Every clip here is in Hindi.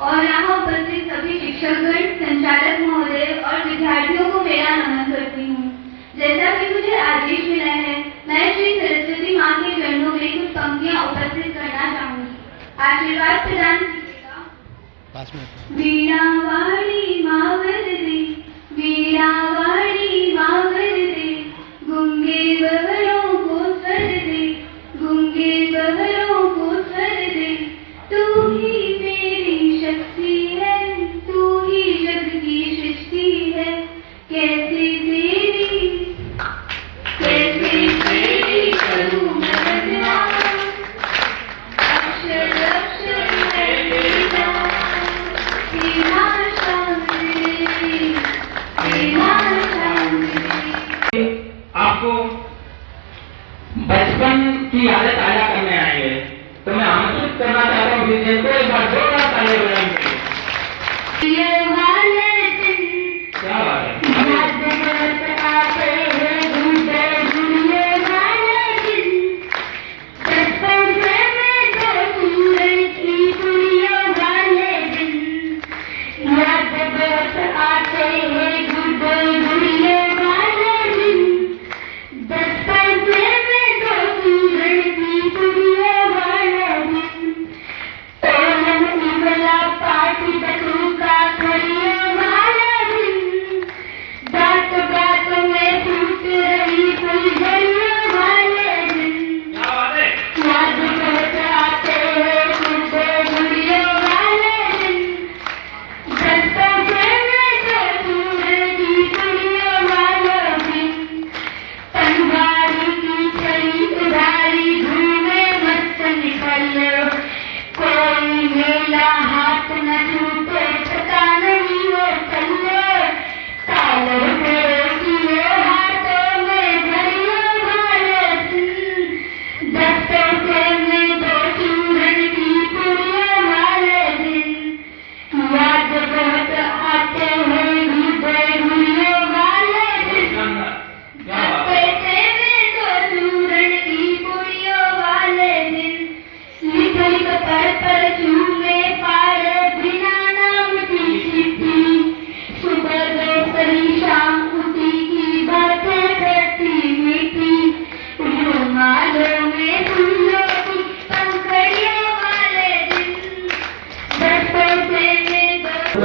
और यहाँ उपस्थित सभी शिक्षकगण, संचालक महोदय और विद्यार्थियों को मेरा नमन करती हूँ। जैसा कि मुझे आदेश मिला है, मैं श्री सरस्वती माँ के चरणों में कुछ पंक्तियाँ उपस्थित करना चाहूँगी। आशीर्वाद प्रदान कीजिएगा। वीणा वाणी माँ वरदे, वीणा वाणी माँ वरदे, गूंगे बहरों को स्वर दे, गूंगे बहरों को स्वर दे। तू ही मेरी शक्ति है, तू ही जग की सृष्टि है। कैसे तेरी करूं मैं वंदना, अक्षर अक्षर है तेरा, तेरा शामिल, तेरा शामिल। आपको बचपन की यादें ताजा करने आई है, तो मैं आमंत्रित करना चाहता हूँ विजय को एक बार जोरदार ताली बजाएंगे। क्या बात है।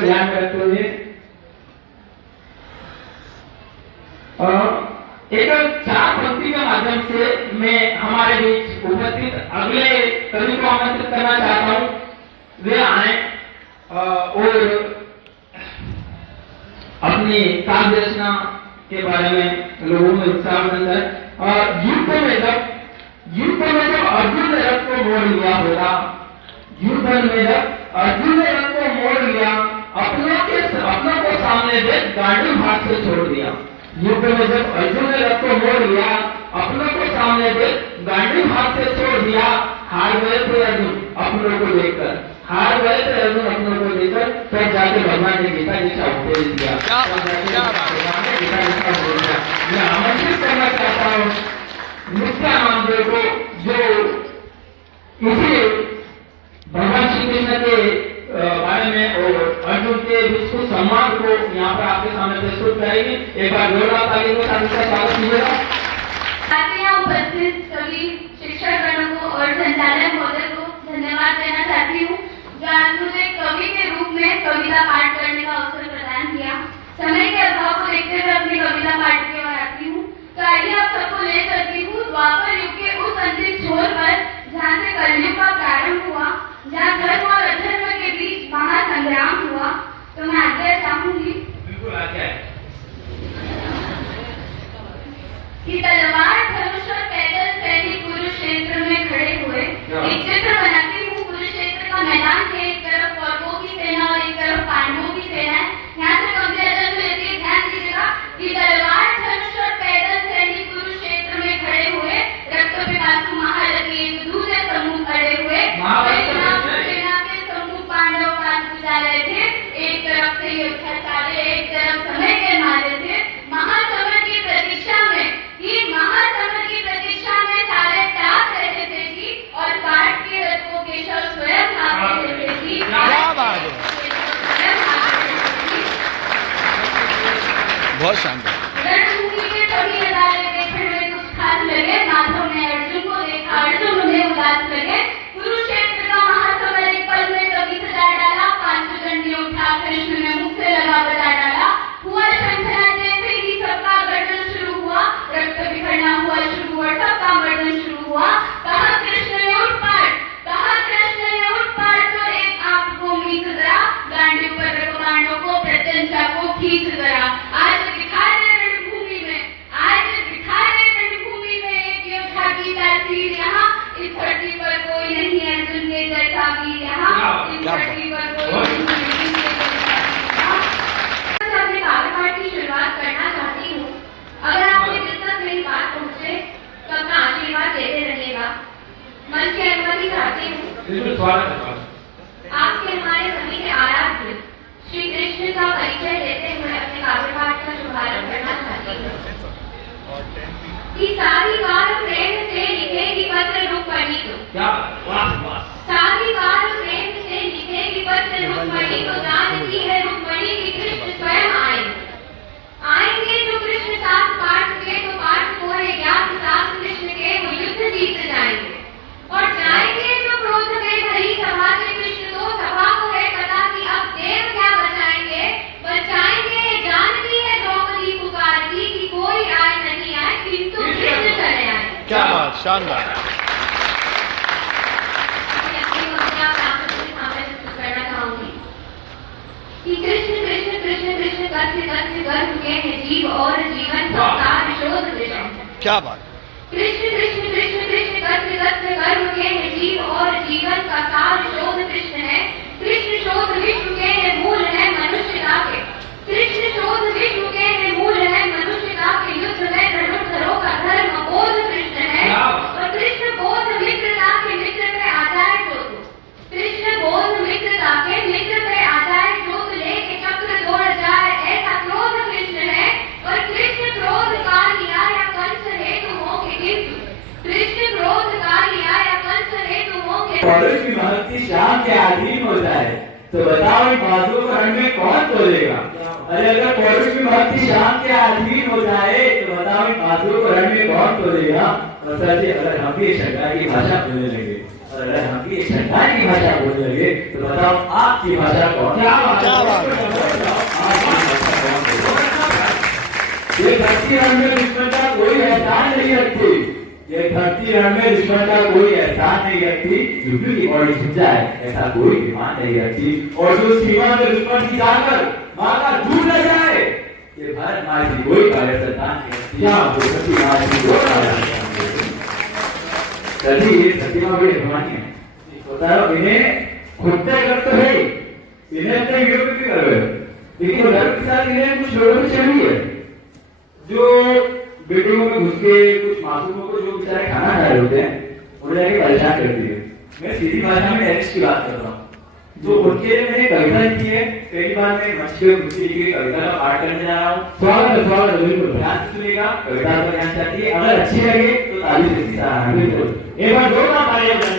ध्यान रखते हुए एक चार पंक्ति के माध्यम से मैं हमारे बीच उपस्थित अगले कवि को आमंत्रित करना चाहता हूँ। वे आए और अपनी काव्य रचना के बारे में लोगों में उत्साह बनता है। और युद्ध में जब अर्जुन ने रथ को मोड़ लिया होगा, युद्ध में जब अर्जुन ने रथ को मोड़ लिया, अपनों को सामने देख गांडी हाथ से छोड़ दिया। युद्ध में जब अर्जुन ने रथ को मोड़ लिया, अपनों को सामने देख गांडी हाथ से छोड़ दिया। हार गए थे अर्जुन अपनों को देखकर, हार गए थे अर्जुन अपनों को देखकर। तब जाके भगवान ने गीता जी का उपदेश दिया। मैं आमंत्रित करना चाहता हूँ नित्यानंद को, जो इसी भगवान श्री कृष्ण के बारे में और अर्जुन के बीच कुछ सम्मान को यहाँ पर आपके सामने प्रस्तुत करेंगे। एक बार जोरदार ताली के साथ इसका स्वागत कीजिएगा। यहाँ उपस्थित सभी शिक्षकगणों को और संचालक महोदय को धन्यवाद देना चाहती हूँ, जो आज मुझे कवि के रूप में कविता पाठ करने का अवसर प्रदान किया। समय के अभाव को देखते हुए अपनी कविता पाठ की ओर आती हूँ। तो आइए आप सबको ले चलती हूँ द्वापर युग के उस अंतिम छोर पर, जहाँ से कलयुग का प्रारंभ हुआ, जहाँ धर्म और अधर्म के बीच महासंग्राम हुआ। तो मैं आज्ञा चाहूंगी। बिल्कुल आज्ञा है। बहुत शानदार। रणभूमि के सभी नजारे देखने में कुछ खास लगे। माधव ने अर्जुन को देखा, अर्जुन उन्हें उदास लगे। कुरुक्षेत्र का महासमर एक पल में कवि सजा डाला। पांचों डंडे उठा कृष्ण ने मुख से लगा बजा डाला। हुआ शंखना जैसे ही सबका गर्जन शुरू हुआ। रक्त बिखरना हुआ शुरू और सबका मर्दन शुरू हुआ। कहा कृष्ण ने उठ पाट, कहा कृष्ण ने उठ पाट, तो एक आंख को मीच जरा, गांडीव पर रखो बाणों को, प्रत्यंचा को खींच जरा। आज दिखा रहे रणभूमि में, आज दिखा रहे रणभूमि में एक योद्धा की तासीर यहाँ। इस धरती पर कोई नहीं अर्जुन के जैसा वीर यहाँ। इस धरती पर कोई नहीं अर्जुन के जैसा वीर यहाँ। मैं अपने काव्य पाठ की शुरुआत करना चाहती हूँ। अगर आपके दिल तक मेरी बात पहुँचे तो अपना आशीर्वाद देते रहिएगा। मंच की अनुमति चाहती हूँ। आपके हमारे सभी के आराध्य श्री कृष्ण का परिचय देते हुए अपने काव्य पाठ का शुभारंभ करना चाहती हूँ। कि सारी कार प्रेम से लिखेगी पत्र रुक्मणी को, सारी कार प्रेम से लिखेगी पत्र रुक्मणी को, जानती है रुक्मणी कि कृष्ण स्वयं आएंगे जो कृष्ण साथ पाठ के, तो पाठ को है ज्ञात साथ कृष्ण के वो युद्ध जीत जाएंगे। और जाएंगे जो क्रोध में भरी सभा से कृष्ण, तो सभा को है पता कि अब देव क्या बचाएंगे। बचाएंगे जानती है द्रौपदी पुकारती कि कोई आए नहीं आए किंतु कृष्ण चले आए। क्या बात, शानदार। करना चाहूंगी कि कृष्ण कृष्ण कृष्ण कृष्ण कथ्य कथ्य गर्भ के हैं जीव और जीवन का सार शोध विषय। क्या बात। कृष्ण कृष्ण कृष्ण कृष्ण कथ्य कथ्य गर्भ के हैं जीव और जीवन का सार शोध कृष्ण है। कृष्ण शोध विश्व के है मूल है मनुष्यता के। कृष्ण शोध विश्व के है मूल है मनुष्यता के। युद्ध में धनुर्धरों का धर्म बोध कृष्ण है। और कृष्ण बोध मित्रता के मित्र पे आ जाए जो तू, कृष्ण बोध मित्रता के मित्र पे आ जाए जो तू, लेके चक्र दौड़ जाए ऐसा क्रोध कृष्ण है। और कृष्ण क्रोध का लिया या कंस है तुम हो के किंतु, कृष्ण क्रोध का लिया या कंस है तुम हो के। पौरुष की भक्ति शाम के अधीन हो जाए तो बताओ इन बातों को रण में कौन तोलेगा। अरे अगर पौरुष की भक्ति शाम के अधीन हो जाए तो बताओ इन बातों को रण में कौन तोलेगा। और सर जी अगर हम भी शंकर की भाषा बोलने लगे, और अगर हम भी शंकर की भाषा बोलने लगे तो बताओ आपकी भाषा कौन। क्या बात। ये धरती रण में दुश्मन का कोई एहसान नहीं रखती। ये धरती रण में दुश्मन का कोई एहसान नहीं रखती। युद्ध की बॉडी छिप जाए ऐसा कोई डिमांड नहीं रखती। और जो सीमा में दुश्मन की जाकर माँ का दूध लग जाए, ये भारत माँ की कोई कार्य सरकार नहीं रखती। सती माँ की कोई कार्य सती ये सती माँ बड़ी अभिमानी है। बताओ इन्हें खुद तय कर तो है, इन्हें अपने विरोध भी कर रहे हो, लेकिन धर्म के साथ इन्हें कुछ लोगों की छवि है जो बेटियों में घुस के कुछ मासूमों को जो बेचारे खाना खा रहे होते हैं उन्हें जाके परेशान करती है। मैं सीधी भाषा में टेक्स्ट की बात कर रहा हूँ। जो उनके लिए मैंने कविता लिखी है, पहली बार मैं मंच पे घुसी लिखी कविता का पाठ करने जा रहा हूँ। स्वागत है बिल्कुल ध्यान से सुनिएगा। कविता पर ध्यान चाहती है, अगर अच्छी लगे तो ताली से सराहना बिल्कुल। एक बार दो बार तालियां बजाएं।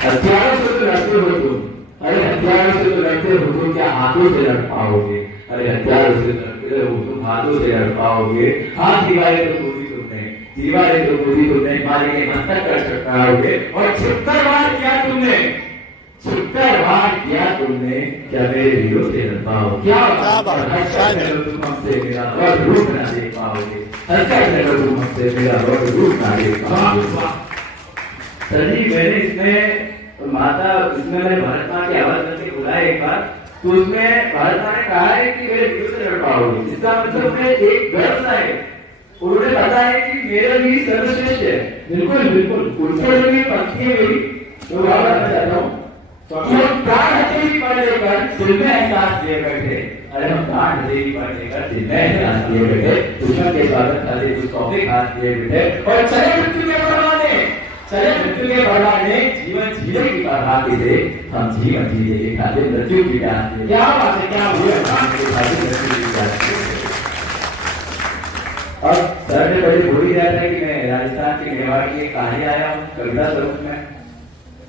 हथियारों से तो लड़ते हो तुम, अरे हथियारों से तो लड़ते हो तुम, क्या हाथों से लड़ पाओगे। अरे हथियारों से लड़ते हो तुम, हाथों से लड़ पाओगे। हाथ दीवारें तो कूदी तुमने, दीवारें तो कूदी तुमने, मारे के मंतर कर सकते। और 76 बार किया तुमने, 76 बार किया तुमने, क्या मेरे हीरो से लड़ पाओगे। क्या बात है, तुम हमसे मेरा रोड रूप ना देख पाओगे। हल्का चलो तुम हमसे मेरा रोड रूप ना देख पाओगे। सर जी मैंने इसमें माता, इसमें मैंने भारत माँ की आवाज करके बुलाया एक बार, तो उसमें भारत माँ ने कहा है कि मेरे वीर से लड़ पाओगे। इसका मतलब मैं एक गर्व सा है, उन्होंने बताया है कि मेरा वीर सर्वश्रेष्ठ है। बिल्कुल बिल्कुल उनके लिए पंक्ति है मेरी, तो मैं बताना चाहता हूँ। हम प्राण हथेली पर लेकर दिल में एहसास लिए बैठे, अरे हम प्राण हथेली पर लेकर दिल में एहसास लिए बैठे, दुश्मन के स्वागत खाते कुछ तोहफे हाथ लिए बैठे, और चले मृत्यु के परवाने, चले मृत्यु के परवाने, जीवन जीने की परवाने से हम जीवन जीने के खाते मृत्यु की डांते। क्या बात है, क्या हुआ मृत्यु की डांते। और सर ने बड़ी बोली दिया था कि मैं राजस्थान के मेवाड़ के कहानी आया हूँ कविता स्वरूप में,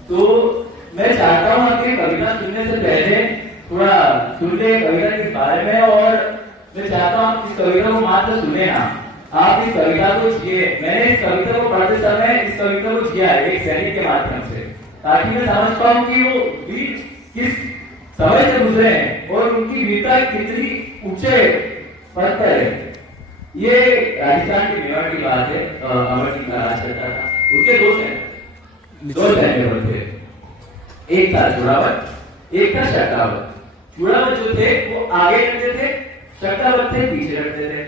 तो मैं चाहता हूँ कि कविता सुनने से पहले थोड़ा सुन ले कविता के बारे में, और मैं चाहता हूँ आप इस कविता को मात्र सुने ना, आप इस कविता को जिए। मैंने इस कविता को पढ़ते समय इस कविता को जिया एक सैनिक के माध्यम से, ताकि मैं समझ पाऊँ कि वो वीर किस समय से गुजरे हैं और उनकी वीरता कितनी ऊंचे पद पर है। ये राजस्थान के मेवाड़ की बात है। अमर सिंह का राज करता था, उनके दो सैनिक थे, एक था चूड़ावत, एक था शक्तावत। चूड़ावत जो थे वो आगे रखते थे, शक्तावत थे पीछे रखते थे।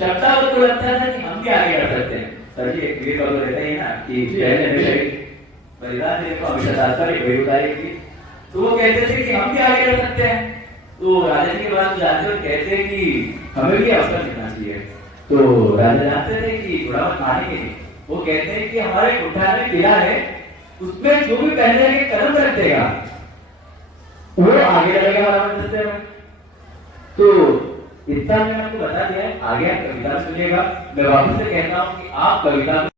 शक्तावत को लगता था कि हम भी आगे रख सकते हैं। सर जी एक वीर का तो रहता ही ना कि जय शहीद बलिदान देने को हमेशा तात्पर्य वही उतारेगी, तो वो कहते थे कि हम भी आगे रख सकते हैं। तो राजा जी के पास जाते और कहते हैं कि हमें भी अवसर देना चाहिए। तो राजा जानते थे कि चूड़ावत मानेंगे नहीं, वो कहते हैं कि हमारे कोठा में किला है, उसमें जो भी पहले के कदम रख देगा वो आगे लगेगा हमारे रास्ते में। तो इतना मैंने आपको बता दिया है, आगे आप कविता सुनिएगा। मैं वापस से कहता हूँ कि आप कविता